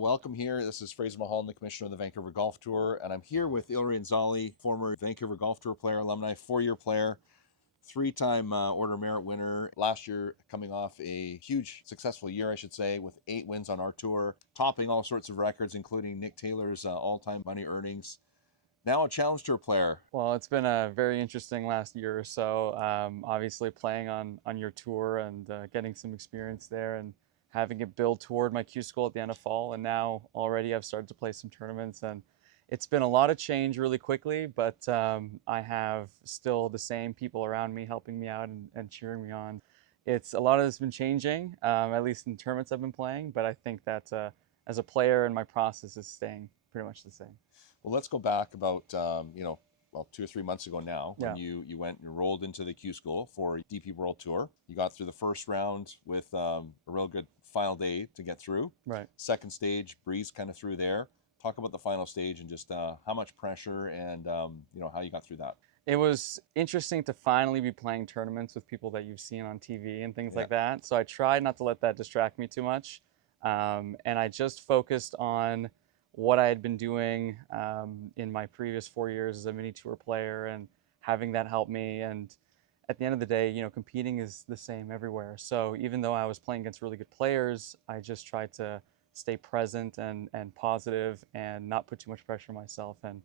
Welcome here. This is Fraser Mulholland, the Commissioner of the Vancouver Golf Tour, and I'm here with Ilrian Zalli, former Vancouver Golf Tour player, alumni, 4-year player, three-time Order of Merit winner. Last year, coming off a huge, successful year, I should say, with 8 wins on our tour, topping all sorts of records, including Nick Taylor's all-time money earnings. Now a Challenge Tour player. Well, it's been a very interesting last year or so. Obviously playing on your tour and getting some experience there and having it build toward my Q school at the end of fall. And now already I've started to play some tournaments, and it's been a lot of change really quickly, but I have still the same people around me helping me out and cheering me on. It's a lot of it's been changing, at least in tournaments I've been playing, but I think that as a player and my process is staying pretty much the same. Well, let's go back about, well, 2 or 3 months ago now, when Yeah. you went and rolled into the Q School for DP World Tour. You got through the first round with a real good final day to get through. Right. Second stage, breeze kind of through there. Talk about the final stage and just how much pressure and how you got through that. It was interesting to finally be playing tournaments with people that you've seen on TV and things like that. So I tried not to let that distract me too much. And I just focused on what I had been doing in my previous 4 years as a mini tour player and having that help me. And at the end of the day, competing is the same everywhere. So even though I was playing against really good players, I just tried to stay present and positive and not put too much pressure on myself. And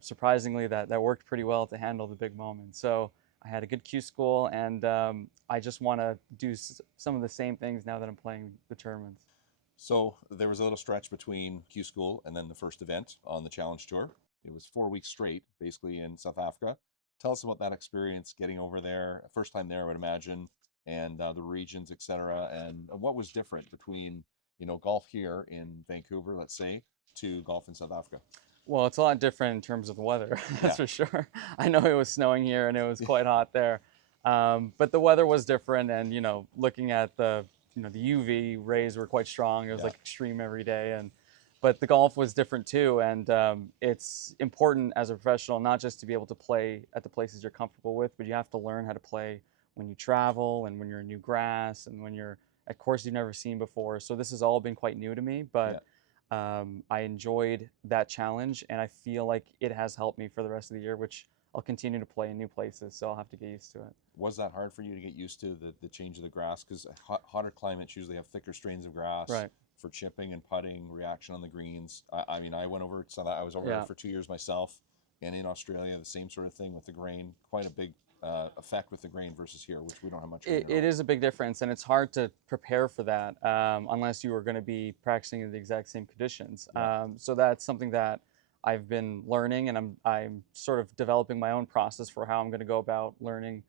surprisingly, that worked pretty well to handle the big moments. So I had a good Q school, and I just want to do some of the same things now that I'm playing the tournaments. So there was a little stretch between Q School and then the first event on the Challenge Tour. It was 4 weeks straight, basically in South Africa. Tell us about that experience getting over there, first time there, I would imagine, and the regions, etc. And what was different between, golf here in Vancouver, let's say, to golf in South Africa? Well, it's a lot different in terms of the weather, Yeah. that's for sure. I know it was snowing here and it was quite hot there, but the weather was different. And looking at the UV rays were quite strong. It was Yeah. like extreme every day, but the golf was different too. And it's important as a professional not just to be able to play at the places you're comfortable with, but you have to learn how to play when you travel and when you're in new grass and when you're at courses you've never seen before. So this has all been quite new to me, but I enjoyed that challenge, and I feel like it has helped me for the rest of the year, which I'll continue to play in new places, so I'll have to get used to it. Was that hard for you to get used to the change of the grass? Because hotter climates usually have thicker strains of grass Right. for chipping and putting, reaction on the greens. I mean, I went over, so I was over Yeah. there for 2 years myself, and in Australia, the same sort of thing with the grain. Quite a big effect with the grain versus here, which we don't have much grain at It all. is a big difference, and it's hard to prepare for that unless you are going to be practicing in the exact same conditions. Yeah. So that's something that I've been learning, and I'm sort of developing my own process for how I'm going to go about learning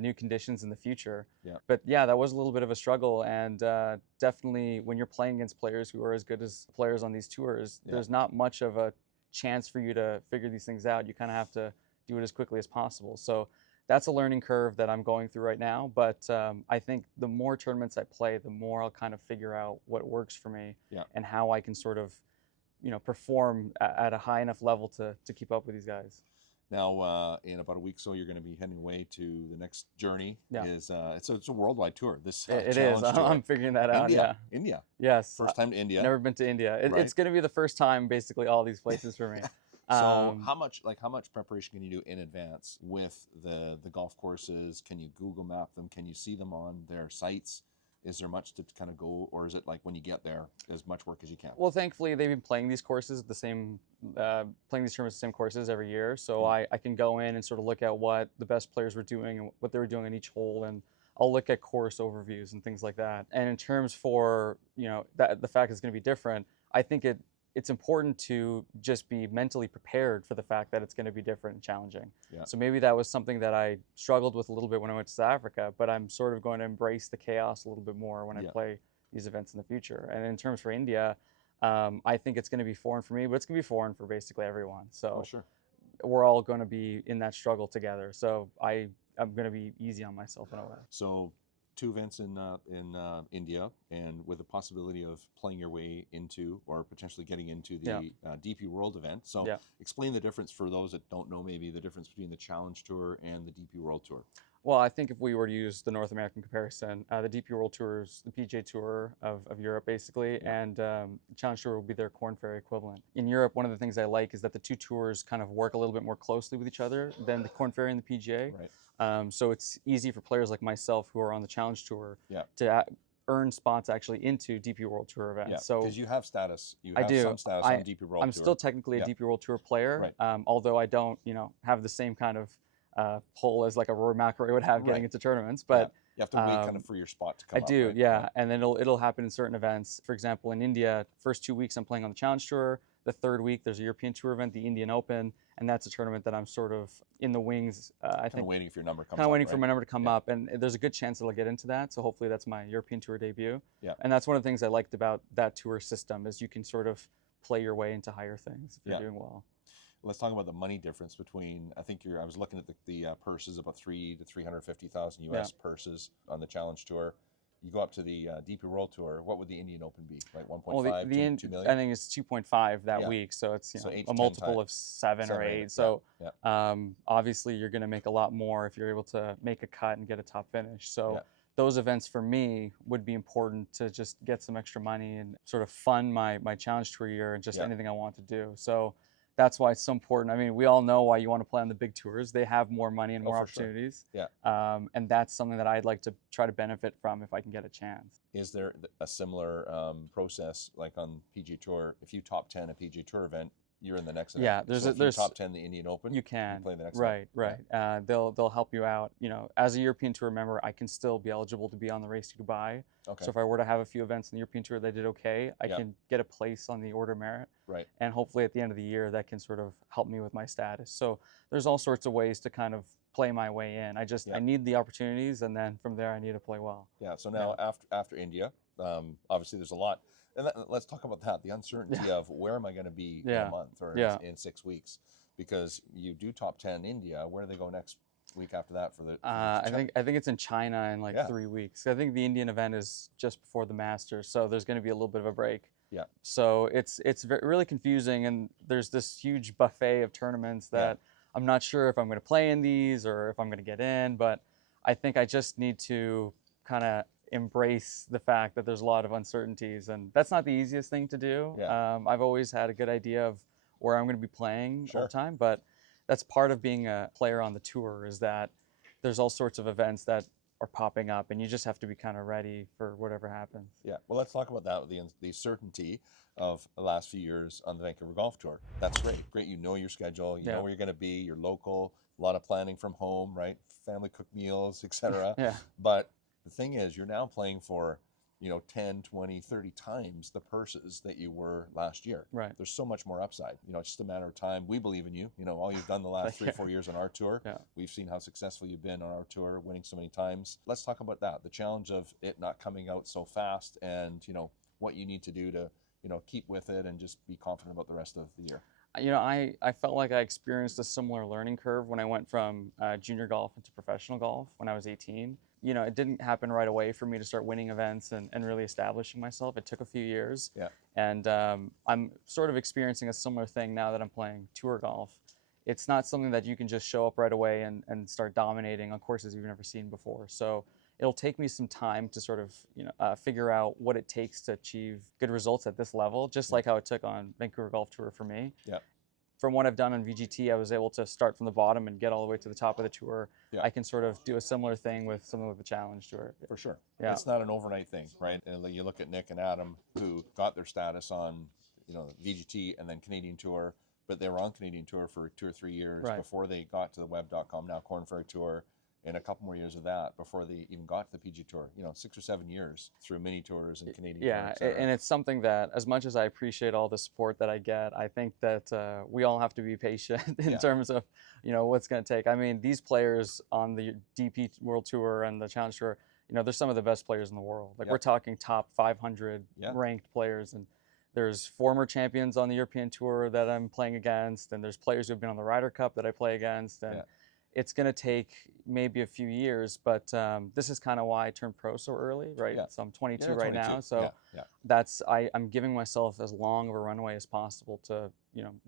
new conditions in the future. Yeah. But yeah, that was a little bit of a struggle, and definitely when you're playing against players who are as good as players on these tours, there's not much of a chance for you to figure these things out. You kind of have to do it as quickly as possible. So that's a learning curve that I'm going through right now. But I think the more tournaments I play, the more I'll kind of figure out what works for me and how I can sort of, perform at a high enough level to keep up with these guys. Now, in about a week, so you're going to be heading away to the next journey. Yeah. Is it's a worldwide tour. This It is. Challenge Tour. I'm figuring that out. India. Yeah. India. Yes. First time to India. Never been to India. Right. It's going to be the first time, basically, all these places for me. So how much preparation can you do in advance with the golf courses? Can you Google map them? Can you see them on their sites? Is there much to kind of go, or is it like when you get there, as much work as you can? Well, thankfully, they've been playing these courses playing these tournaments the same courses every year. So I can go in and sort of look at what the best players were doing and what they were doing on each hole, and I'll look at course overviews and things like that. And in terms for that the fact it's going to be different, I think it's important to just be mentally prepared for the fact that it's going to be different and challenging. Yeah. So maybe that was something that I struggled with a little bit when I went to South Africa, but I'm sort of going to embrace the chaos a little bit more when I play these events in the future. And in terms for India, I think it's going to be foreign for me, but it's going to be foreign for basically everyone. So sure. We're all going to be in that struggle together. So I'm going to be easy on myself in a way. So 2 events in India, and with the possibility of playing your way into or potentially getting into the DP World event. So explain the difference for those that don't know, maybe the difference between the Challenge Tour and the DP World Tour. Well, I think if we were to use the North American comparison, the DP World Tour is the PGA Tour of Europe, basically, Yeah. and Challenge Tour will be their Corn Ferry equivalent. In Europe, one of the things I like is that the two tours kind of work a little bit more closely with each other than the Corn Ferry and the PGA. Right. So it's easy for players like myself who are on the Challenge Tour Yeah. to earn spots actually into DP World Tour events. Yeah. So Because you have status. You I have do. some status on DP World I'm Tour. still technically a Yeah. DP World Tour player, Right. although I don't, have the same kind of pull as like a Rory McIlroy would have getting Right. into tournaments. But you have to wait kind of for your spot to come I up. do, Right? yeah. And then it'll happen in certain events. For example, in India, first 2 weeks I'm playing on the Challenge Tour. The third week there's a European Tour event, the Indian Open, and that's a tournament that I'm sort of in the wings. I think Waiting for your number comes kind of up, waiting for right? my number to come Yeah. up, and there's a good chance that I'll get into that. So hopefully that's my European Tour debut. Yeah. And that's one of the things I liked about that tour system is you can sort of play your way into higher things if you're Yeah. doing well. Let's talk about the money difference between. I think I was looking at the purses, about 3 to 350,000 US purses on the Challenge Tour. You go up to the DP World Tour. What would the Indian Open be? Like 1.5, Well, 2 million? I think it's 2.5 that Yeah. week, so it's So 8 to a 10 multiple times. of 7 or 8. Yeah. So Yeah. obviously you're going to make a lot more if you're able to make a cut and get a top finish. So Yeah. those events for me would be important to just get some extra money and sort of fund my Challenge Tour year and just Yeah. anything I want to do. So that's why it's so important. I mean, we all know why you want to play on the big tours. They have more money and more for sure. opportunities. Yeah. And that's something that I'd like to try to benefit from if I can get a chance. Is there a similar process like on PGA Tour? If you top 10 a PGA Tour event, you're in the next event. Yeah, so if you top 10 the Indian Open, you can play the next right event. right they'll help you out. As a European Tour member, I can still be eligible to be on the Race to Dubai. Okay. So if I were to have a few events in the European Tour that did okay, I Yeah. can get a place on the Order of Merit. Right. And hopefully at the end of the year that can sort of help me with my status. So there's all sorts of ways to kind of play my way in. I Yeah. need the opportunities, and then from there I need to play well. Yeah. So now after India, obviously there's a lot. And let's talk about that. The uncertainty of where am I going to be in a month or in 6 weeks? Because you do top 10 India. Where do they go next week after that for the? I think it's in China in like 3 weeks. I think the Indian event is just before the Masters, so there's going to be a little bit of a break. Yeah. So it's really confusing, and there's this huge buffet of tournaments that I'm not sure if I'm going to play in these or if I'm going to get in. But I think I just need to kind of embrace the fact that there's a lot of uncertainties, and that's not the easiest thing to do. Yeah. I've always had a good idea of where I'm going to be playing all the time, but that's part of being a player on the tour is that there's all sorts of events that are popping up, and you just have to be kind of ready for whatever happens. Yeah. Well, let's talk about that, the certainty of the last few years on the Vancouver Golf Tour. That's great. Great. You know your schedule. You know where you're going to be. You're local. A lot of planning from home, right? Family cooked meals, etc. Yeah. But the thing is, you're now playing for, 10, 20, 30 times the purses that you were last year. Right. There's so much more upside. It's just a matter of time. We believe in you. All you've done the last 3 or 4 years on our tour. Yeah. We've seen how successful you've been on our tour, winning so many times. Let's talk about that. The challenge of it not coming out so fast and, what you need to do to, keep with it and just be confident about the rest of the year. I felt like I experienced a similar learning curve when I went from junior golf into professional golf when I was 18. It didn't happen right away for me to start winning events and really establishing myself. It took a few years. Yeah. And I'm sort of experiencing a similar thing now that I'm playing tour golf. It's not something that you can just show up right away and start dominating on courses you've never seen before. So it'll take me some time to sort of figure out what it takes to achieve good results at this level, just like how it took on Vancouver Golf Tour for me. Yeah. From what I've done on VGT, I was able to start from the bottom and get all the way to the top of the tour. Yeah. I can sort of do a similar thing with something like the Challenge Tour. For sure. Yeah. It's not an overnight thing, right? And you look at Nick and Adam who got their status on, VGT and then Canadian Tour, but they were on Canadian Tour for 2 or 3 years before they got to the web.com, now Corn Ferry Tour, and a couple more years of that before they even got to the PG Tour. 6 or 7 years through mini tours and Canadian Tour. Yeah, and it's something that, as much as I appreciate all the support that I get, I think that we all have to be patient in terms of, what's going to take. I mean, these players on the DP World Tour and the Challenge Tour, they're some of the best players in the world. Like we're talking top 500 ranked players, and there's former champions on the European Tour that I'm playing against, and there's players who've been on the Ryder Cup that I play against, and it's going to take maybe a few years, but this is kind of why I turned pro so early, right? Yeah. So I'm 22 Yeah, right 22. now, so I'm giving myself as long of a runway as possible to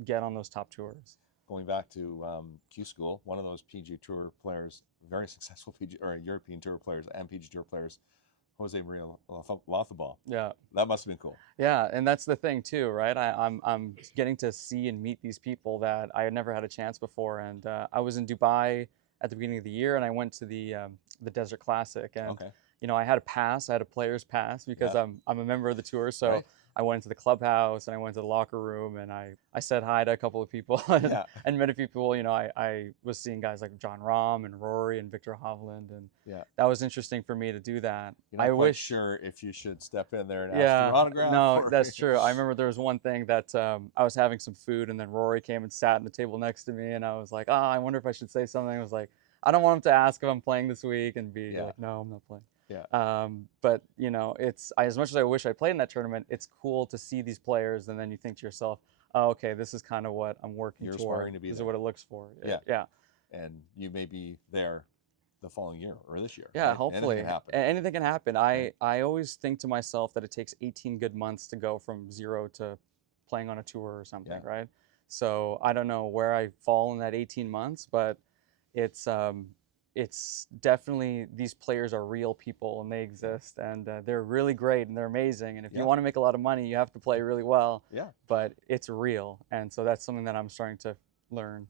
get on those top tours. Going back to Q School, one of those PG Tour players very successful PG or European Tour players and PG Tour players, Jose Maria Lotharball. Yeah. That must have been cool. Yeah, and that's the thing too, right? I'm getting to see and meet these people that I had never had a chance before. And I was in Dubai at the beginning of the year, and I went to the Desert Classic, and Okay. I had a pass, I had a player's pass because Yeah. I'm a member of the tour. So Right. I went into the clubhouse and I went to the locker room and I said hi to a couple of people and, Yeah. and met a few people. I was seeing guys like John Rahm and Rory and Victor Hovland, and Yeah. that was interesting for me to do that. You're not I quite wish. sure if you should step in there and ask Yeah, for an autograph. no, or... that's true. I remember there was one thing that I was having some food, and then Rory came and sat at the table next to me, and I was like, I wonder if I should say something. I was like, I don't want him to ask if I'm playing this week and be Yeah. like, no, I'm not playing. Yeah. But it's as much as I wish I played in that tournament, it's cool to see these players, and then you think to yourself, oh, okay, this is kind of what I'm working You're toward. aspiring to be This is there. what it looks for. Yeah. Yeah. And you may be there the following year or this year. Yeah, right? hopefully. Anything can happen. Anything can happen. Right. I always think to myself that it takes 18 good months to go from zero to playing on a tour or something, Yeah. right? So I don't know where I fall in that 18 months, but it's definitely, these players are real people and they exist, and they're really great and they're amazing. And if Yeah. you want to make a lot of money, you have to play really well. Yeah. But it's real, and so that's something that I'm starting to learn.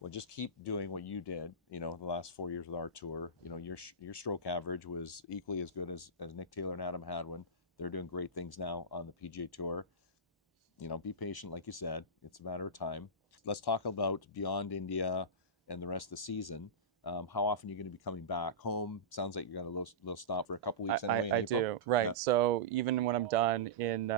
Well, just keep doing what you did, the last 4 years with our tour. Your stroke average was equally as good as Nick Taylor and Adam Hadwin. They're doing great things now on the PGA Tour. Be patient, like you said. It's a matter of time. Let's talk about beyond India and the rest of the season. How often are you going to be coming back home? Sounds like you got a little stop for a couple weeks anyway. I in April. do, right. Yeah. So even when I'm done in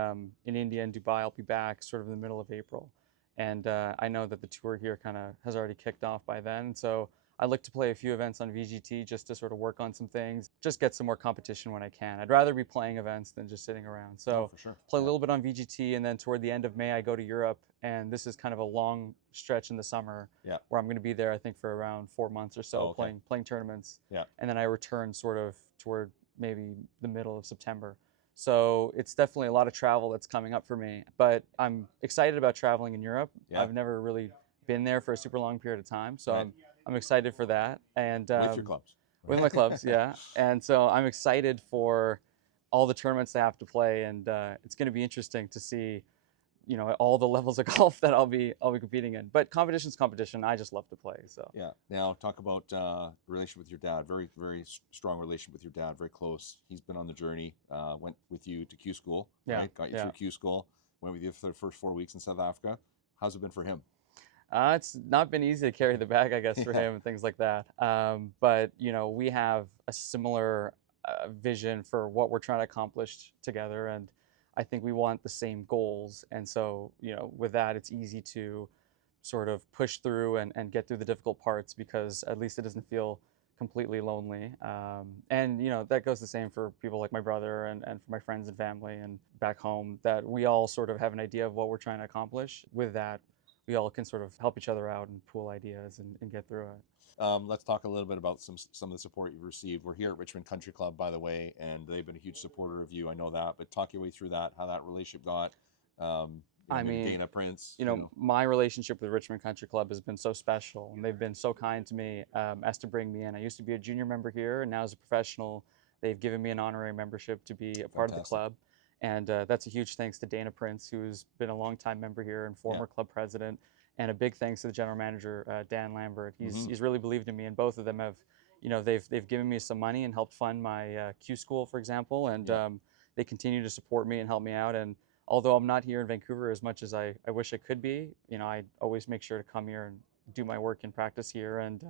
India and Dubai, I'll be back sort of in the middle of April. And I know that the tour here kind of has already kicked off by then. So I look to play a few events on VGT just to sort of work on some things, just get some more competition when I can. I'd rather be playing events than just sitting around. So for sure. play a little bit on VGT, and then toward the end of May, I go to Europe. And this is kind of a long stretch in the summer where I'm going to be there, I think, for around 4 months or so, playing tournaments. Yeah. And then I return sort of toward maybe the middle of September. So it's definitely a lot of travel that's coming up for me, but I'm excited about traveling in Europe. Yeah. I've never really been there for a super long period of time, so Right. I'm excited for that. And With your clubs. with my clubs, yeah. And so I'm excited for all the tournaments I have to play, and it's going to be interesting to see, all the levels of golf that I'll be competing in. But competition's competition. I just love to play. So Yeah. Now talk about relationship with your dad. Very, very strong relationship with your dad. Very close. He's been on the journey. Went with you to Q school. Yeah. Right. Got you through Q school. Went with you for the first 4 weeks in South Africa. How's it been for him? It's not been easy to carry the bag, I guess, for Yeah. him and things like that. But we have a similar vision for what we're trying to accomplish together, and I think we want the same goals. And so, with that, it's easy to sort of push through and get through the difficult parts, because at least it doesn't feel completely lonely. And that goes the same for people like my brother and for my friends and family and back home, that we all sort of have an idea of what we're trying to accomplish. With that, we all can sort of help each other out and pool ideas and get through it. Let's talk a little bit about some of the support you've received. We're here at Richmond Country Club, by the way, and they've been a huge supporter of you. I know that, but talk your way through that, how that relationship got. I mean, Dana Prince. My relationship with Richmond Country Club has been so special, and they've been so kind to me as to bring me in. I used to be a junior member here, and now as a professional, they've given me an honorary membership to be a part of the club. And that's a huge thanks to Dana Prince, who's been a longtime member here and former club president. And a big thanks to the general manager, Dan Lambert. He's really believed in me, and both of them have, they've given me some money and helped fund my Q school, for example, and they continue to support me and help me out. And although I'm not here in Vancouver as much as I wish I could be, I always make sure to come here and do my work and practice here and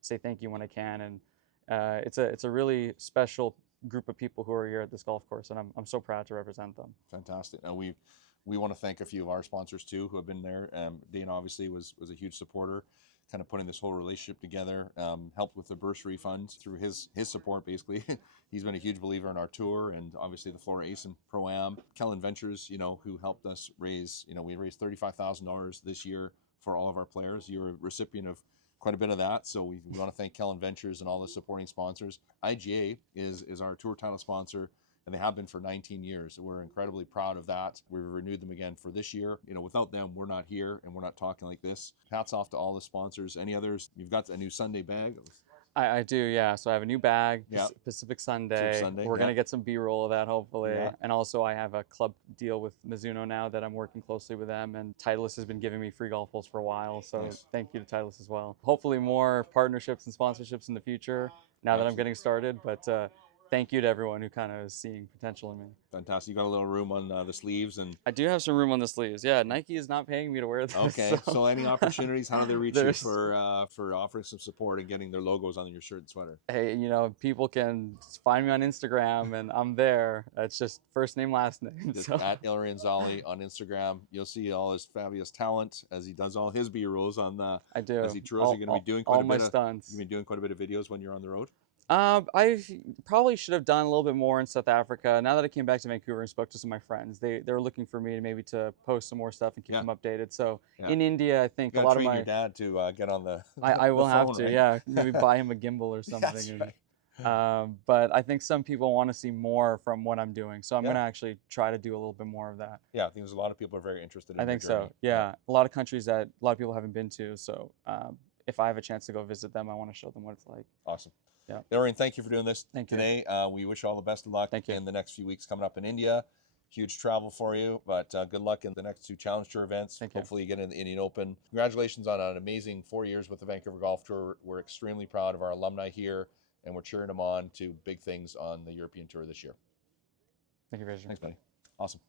say thank you when I can. And it's a really special group of people who are here at this golf course, and I'm so proud to represent them. Fantastic. Now we want to thank a few of our sponsors too who have been there. Dana obviously was a huge supporter, kind of putting this whole relationship together. Helped with the bursary fund through his support, basically. He's been a huge believer in our tour, and obviously the Florida Ace and Pro-Am. Kellen Ventures, who helped us raise, we raised $35,000 this year for all of our players. You're a recipient of quite a bit of that, so we want to thank Kellen Ventures and all the supporting sponsors. IGA is our tour title sponsor, and they have been for 19 years. We're incredibly proud of that. We've renewed them again for this year. Without them, we're not here and we're not talking like this. Hats off to all the sponsors. Any others? You've got a new Sunday bag. I do, yeah. So I have a new bag, Yeah. Pacific Sunday. Sunday, We're yeah. gonna get some B-roll of that, hopefully. Yeah. And also, I have a club deal with Mizuno now that I'm working closely with them. And Titleist has been giving me free golf balls for a while, so Nice. thank you to Titleist as well. Hopefully, more partnerships and sponsorships in the future. Now that I'm Absolutely. getting started, but thank you to everyone who kind of is seeing potential in me. Fantastic. You got a little room on the sleeves and. I do have some room on the sleeves. Yeah, Nike is not paying me to wear this. Okay. So any opportunities? How do they reach you there's- for offering some support and getting their logos on your shirt and sweater? Hey, people can find me on Instagram and I'm there. It's just first name, last name. Just So at Ilrian Zalli on Instagram. You'll see all his fabulous talent as he does all his B-rolls on the. I do. As he drills, you're going to be doing all quite a my bit of. stunts. You've been doing quite a bit of videos when you're on the road. I probably should have done a little bit more in South Africa. Now that I came back to Vancouver and spoke to some of my friends, they're looking for me to maybe to post some more stuff and keep Yeah. them updated. So Yeah. in India, I think You a gotta lot of train my your dad to get on the. I will the have phone, to, right? yeah, maybe buy him a gimbal or something. That's and, right. but I think some people want to see more from what I'm doing, so I'm Yeah. gonna actually try to do a little bit more of that. Yeah, I think there's a lot of people are very interested in I your think journey. so. Yeah, a lot of countries that a lot of people haven't been to. So if I have a chance to go visit them, I want to show them what it's like. Awesome. Yeah. Ilrian, thank you for doing this Thank you. today. We wish you all the best of luck Thank you. in the next few weeks coming up in India. Huge travel for you, but good luck in the next two Challenge Tour events. Thank you. Hopefully you get in the Indian Open. Congratulations on an amazing 4 years with the Vancouver Golf Tour. We're extremely proud of our alumni here, and we're cheering them on to big things on the European Tour this year. Thank you, Fraser. Thanks, buddy. Awesome.